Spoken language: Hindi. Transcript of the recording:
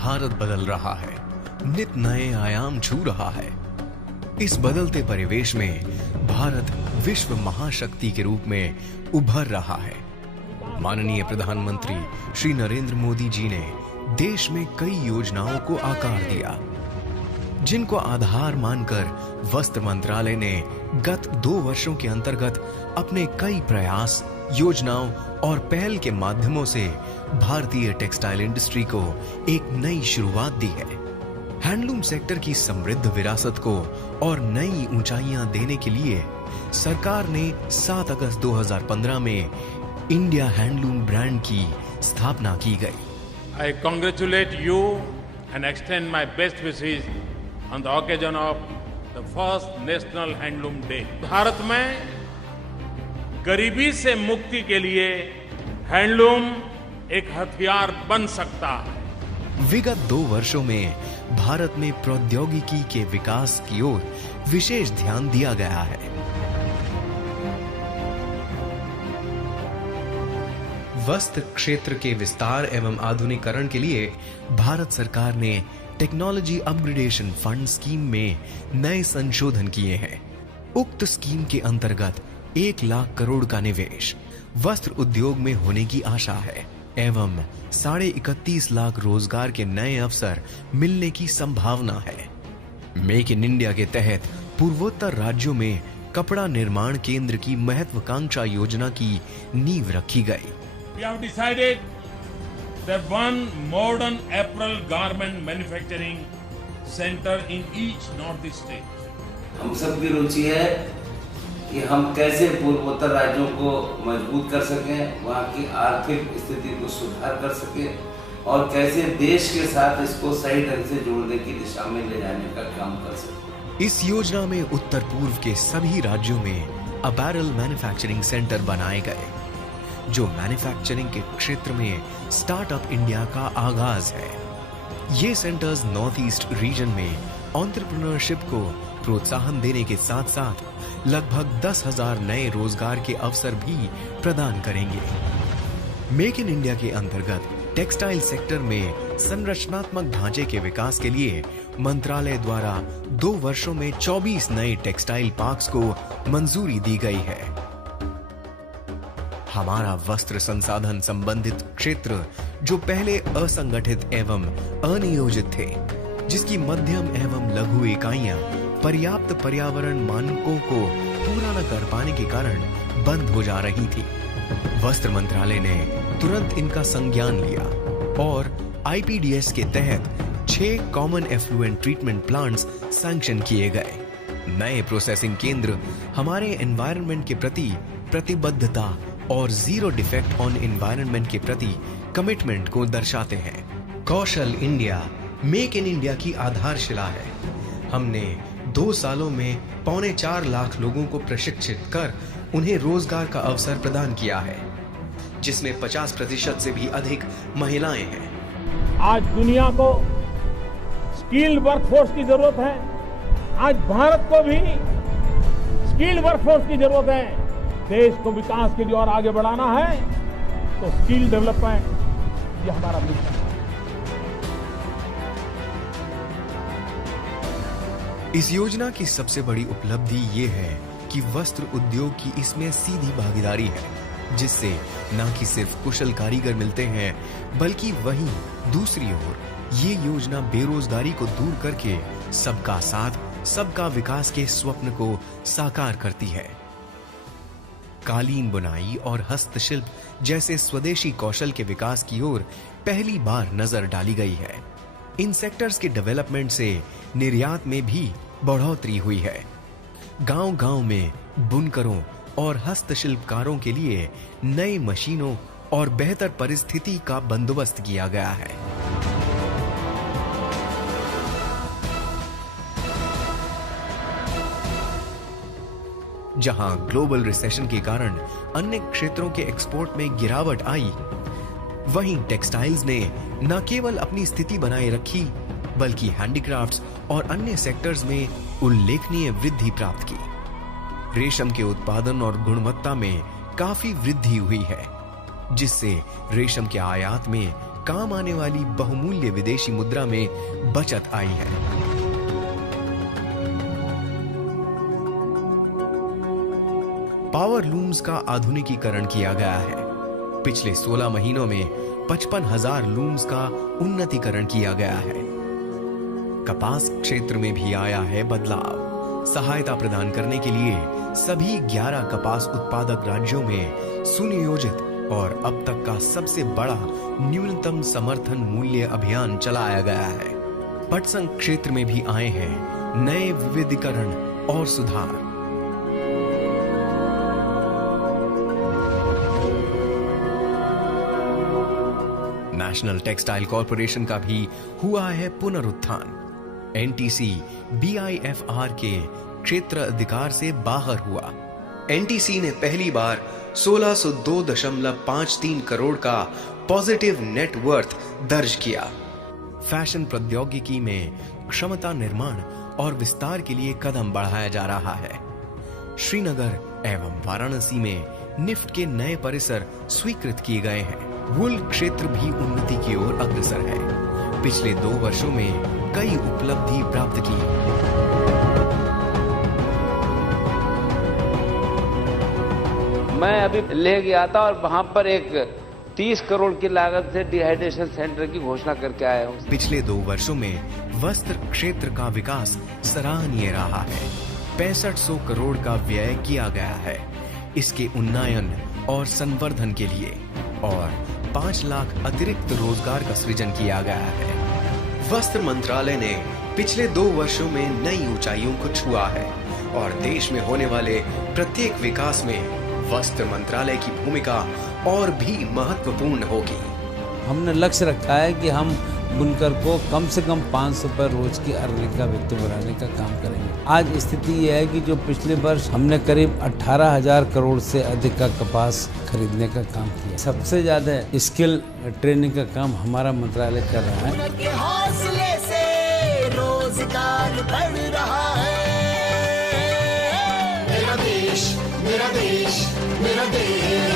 भारत बदल रहा है, नित नए आयाम छू रहा है। इस बदलते परिवेश में भारत विश्व महाशक्ति के रूप में उभर रहा है। माननीय प्रधानमंत्री श्री नरेंद्र मोदी जी ने देश में कई योजनाओं को आकार दिया, जिनको आधार मानकर वस्त्र मंत्रालय ने गत 2 वर्षों के अंतर्गत अपने कई प्रयास, योजनाओं और पहल के माध्यमों से भारतीय टेक्सटाइल इंडस्ट्री को एक नई शुरुआत दी है। हैंडलूम सेक्टर की समृद्ध विरासत को और नई ऊंचाइयां देने के लिए सरकार ने 7 अगस्त 2015 में इंडिया हैंडलूम ब्रांड की स्थापना की गई। I congratulate you and extend my best wishes on the occasion of the first National Handloom Day. Bharat में गरीबी से मुक्ति के लिए हैंडलूम एक हथियार बन सकता है। विगत 2 वर्षों में भारत में प्रौद्योगिकी के विकास की ओर विशेष ध्यान दिया गया है। वस्त्र क्षेत्र के विस्तार एवं आधुनिकीकरण के लिए भारत सरकार ने टेक्नोलॉजी अपग्रेडेशन फंड स्कीम में नए संशोधन किए हैं। उक्त स्कीम के अंतर्गत 1 लाख करोड़ का निवेश वस्त्र उद्योग में होने की आशा है एवं 31.5 लाख रोजगार के नए अवसर मिलने की संभावना है। मेक इन इंडिया के तहत पूर्वोत्तर राज्यों में कपड़ा निर्माण केंद्र की महत्वाकांक्षा योजना की नींव रखी गई। We have decided that one modern apparel garment manufacturing center in each northeast state. हम सबकी रुचि है कि हम कैसे पूर्वोत्तर राज्यों को मजबूत कर सकें, वहाँ की आर्थिक स्थिति को सुधार कर सकें और कैसे देश के साथ इसको सही ढंग से जोड़ने की दिशा में ले जाने का काम कर सकें। इस योजना में उत्तर पूर्व के सभी राज्यों में अपैरल मैन्युफैक्चरिंग सेंटर बनाए गए, जो मैन्युफैक्चरिंग के क्षेत्र में स्टार्टअप इंडिया का आगाज है। ये सेंटर्स नॉर्थ ईस्ट रीजन में एंटरप्रेन्योरशिप को प्रोत्साहन देने के साथ साथ लगभग 10,000 नए रोजगार के अवसर भी प्रदान करेंगे। मेक इन इंडिया के अंतर्गत टेक्सटाइल सेक्टर में संरचनात्मक ढांचे के विकास के लिए मंत्रालय द्वारा 2 वर्षों में 24 नए टेक्सटाइल पार्क्स को मंजूरी दी गई है। हमारा वस्त्र संसाधन संबंधित क्षेत्र जो पहले असंगठित एवं अनियोजित थे, जिसकी मध्यम एवं लघु इकाइयां पर्याप्त पर्यावरण मानकों को पूरा न कर पाने के कारण बंद हो जा रही थी, वस्त्र मंत्रालय ने तुरंत इनका संज्ञान लिया और आईपीडीएस के तहत 6 common effluent treatment plants sanction किए गए। नए प्रोसेसिंग केंद्र हमारे एनवायरनमेंट के प्रति प्रतिबद्धता और जीरो डिफेक्ट ऑन एनवायरनमेंट के प्रति कमिटमेंट को दर्शाते हैं। कौशल इंडिया मेक इन इंडिया की आधारशिला है। हमने 2 सालों में 3.25 लाख लोगों को प्रशिक्षित कर उन्हें रोजगार का अवसर प्रदान किया है, जिसमें 50% से भी अधिक महिलाएं हैं। आज दुनिया को स्किल्ड वर्कफोर्स की जरूरत है। आज भारत को भी स्किल्ड वर्कफोर्स की जरूरत है। देश को विकास के लिए और आगे बढ़ाना है तो स्किल डेवलपमेंट ये हमारा मिशन है। इस योजना की सबसे बड़ी उपलब्धि ये है कि वस्त्र उद्योग की इसमें सीधी भागीदारी है, जिससे न कि सिर्फ कुशल कारीगर मिलते हैं, बल्कि वहीं दूसरी ओर ये योजना बेरोजगारी को दूर करके सबका साथ, सबका विकास के स्वप्न को साकार करती है। कालीन बुनाई और हस्तशिल्प जैसे स्वदेशी कौशल के विकास की ओर पहली बार नजर डाली गई है। इन सेक्टर्स के डेवलपमेंट से निर्यात में भी बढ़ोतरी हुई है। गांव-गांव में बुनकरों और हस्तशिल्पकारों के लिए नई मशीनों और बेहतर परिस्थिति का बंदोबस्त किया गया है। जहां ग्लोबल रिसेशन के कारण अन्य क्षेत्रों के एक्सपोर्ट में गिरावट आई, वहीं टेक्सटाइल्स ने न केवल अपनी स्थिति बनाए रखी, बल्कि हैंडीक्राफ्ट्स और अन्य सेक्टर्स में उल्लेखनीय वृद्धि प्राप्त की। रेशम के उत्पादन और गुणवत्ता में काफी वृद्धि हुई है, जिससे रेशम के आयात में काम आने वाली बहुमूल्य विदेशी मुद्रा में बचत आई है। पावर लूम्स का आधुनिकीकरण किया गया है। पिछले 16 महीनों में 55,000 लूम्स का उन्नतीकरण किया गया है। कपास क्षेत्र में भी आया है बदलाव। सहायता प्रदान करने के लिए सभी 11 कपास उत्पादक राज्यों में सुनियोजित और अब तक का सबसे बड़ा न्यूनतम समर्थन मूल्य अभियान चलाया गया है। पटसन क्षेत्र में भी आए हैं नए विविधीकरण और सुधार। नेशनल टेक्सटाइल कॉरपोरेशन का भी हुआ है पुनरुत्थान। एनटीसी बीआईएफआर के क्षेत्र अधिकार से बाहर हुआ। एनटीसी ने पहली बार 1602.53 करोड़ का पॉजिटिव नेट वर्थ दर्ज किया। फैशन प्रौद्योगिकी में क्षमता निर्माण और विस्तार के लिए कदम बढ़ाया जा रहा है। श्रीनगर एवं वाराणसी में निफ्ट के नए परिसर स्वीकृत किए गए हैं। वुल क्षेत्र भी उन्नति की ओर अग्रसर है। पिछले 2 वर्षों में कई उपलब्धि प्राप्त की। मैं अभी लेह गया था और वहां पर एक 30 करोड़ की लागत से डिहाइड्रेशन सेंटर की घोषणा करके आया हूँ। पिछले 2 वर्षों में वस्त्र क्षेत्र का विकास सराहनीय रहा है। 6500 करोड़ का व्यय किया गया है इसके उन्नयन और संवर्धन के लिए और 5 लाख अतिरिक्त रोजगार का सृजन किया गया है। वस्त्र मंत्रालय ने पिछले 2 वर्षों में नई ऊंचाइयों को छुआ है और देश में होने वाले प्रत्येक विकास में वस्त्र मंत्रालय की भूमिका और भी महत्वपूर्ण होगी। हमने लक्ष्य रखा है कि हम बुनकर को कम से कम 500 रुपये रोज की आजीविका व्यक्ति बनाने का काम करेंगे। आज स्थिति यह है कि जो पिछले वर्ष हमने करीब 18,000 करोड़ से अधिक का कपास खरीदने का काम किया। सबसे ज्यादा स्किल ट्रेनिंग का काम हमारा मंत्रालय कर रहा है। उनके हौसले से रोजगार बढ़ रहा है। मेरा देश, मेरा देश, मेरा देश।